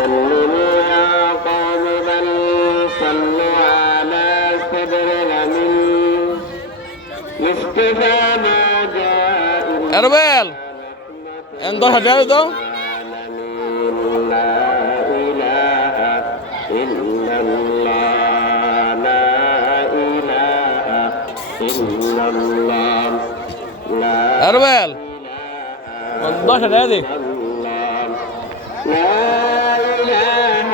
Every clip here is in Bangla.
صلوا يا قوم بل صلوا على صدر الأمين مصطفى ما جاء أربيل عند هجاده لا إله إلا الله لا إله إلا الله لا أربيل عند هجاده لا إله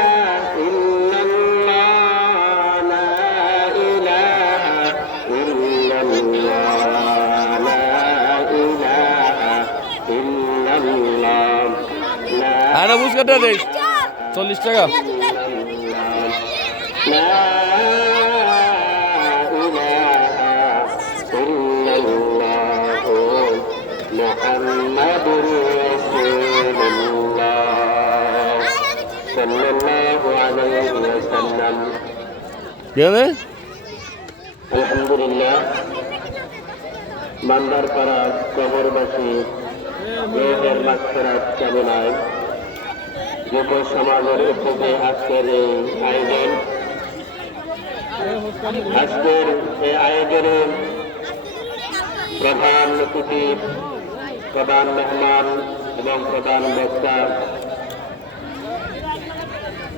إلا الله لا إله إلا الله لا إله إلا الله أنا بوس كده ديش 40 টাকা لا إله إلا الله محمد رسول الله صلى الله عليه وسلم কেনে আলহামদুলিল্লাহ বান্দারপাড়া কবরবাসী মেয়েদের মাগফিরাত কামনায় যুব সমাজের উদ্যোগে আজকের এই আয়োজন আজকের এই আয়োজনে প্রধান অতিথি প্রধান মেহমান এবং প্রধান বক্তা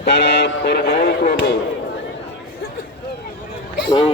তারা পর্যায়ক্রমে এই